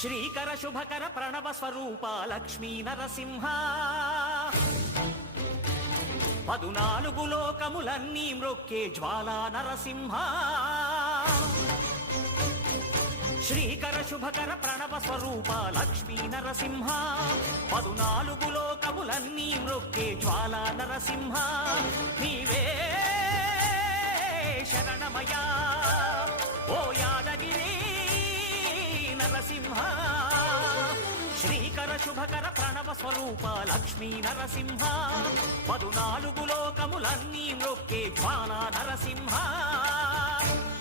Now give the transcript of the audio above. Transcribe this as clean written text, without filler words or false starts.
శ్రీకర శుభకర ప్రణవ స్వరూప లక్ష్మీ నరసింహ 14 లోకములన్నీ మ్రొక్కే జ్వాలా నరసింహ శ్రీకర శుభకర ప్రణవ స్వరూప లక్ష్మీ నరసింహ 14 లోకములన్నీ మ్రొక్కే జ్వాలా నరసింహ నీవే శరణమయా ఓ యాదగిరి నరసింహ శ్రీకర శుభకర ప్రణవ స్వరూప లక్ష్మీ నరసింహ 14 లోకములన్నీ మ్రొక్కే జ్వాలా నరసింహ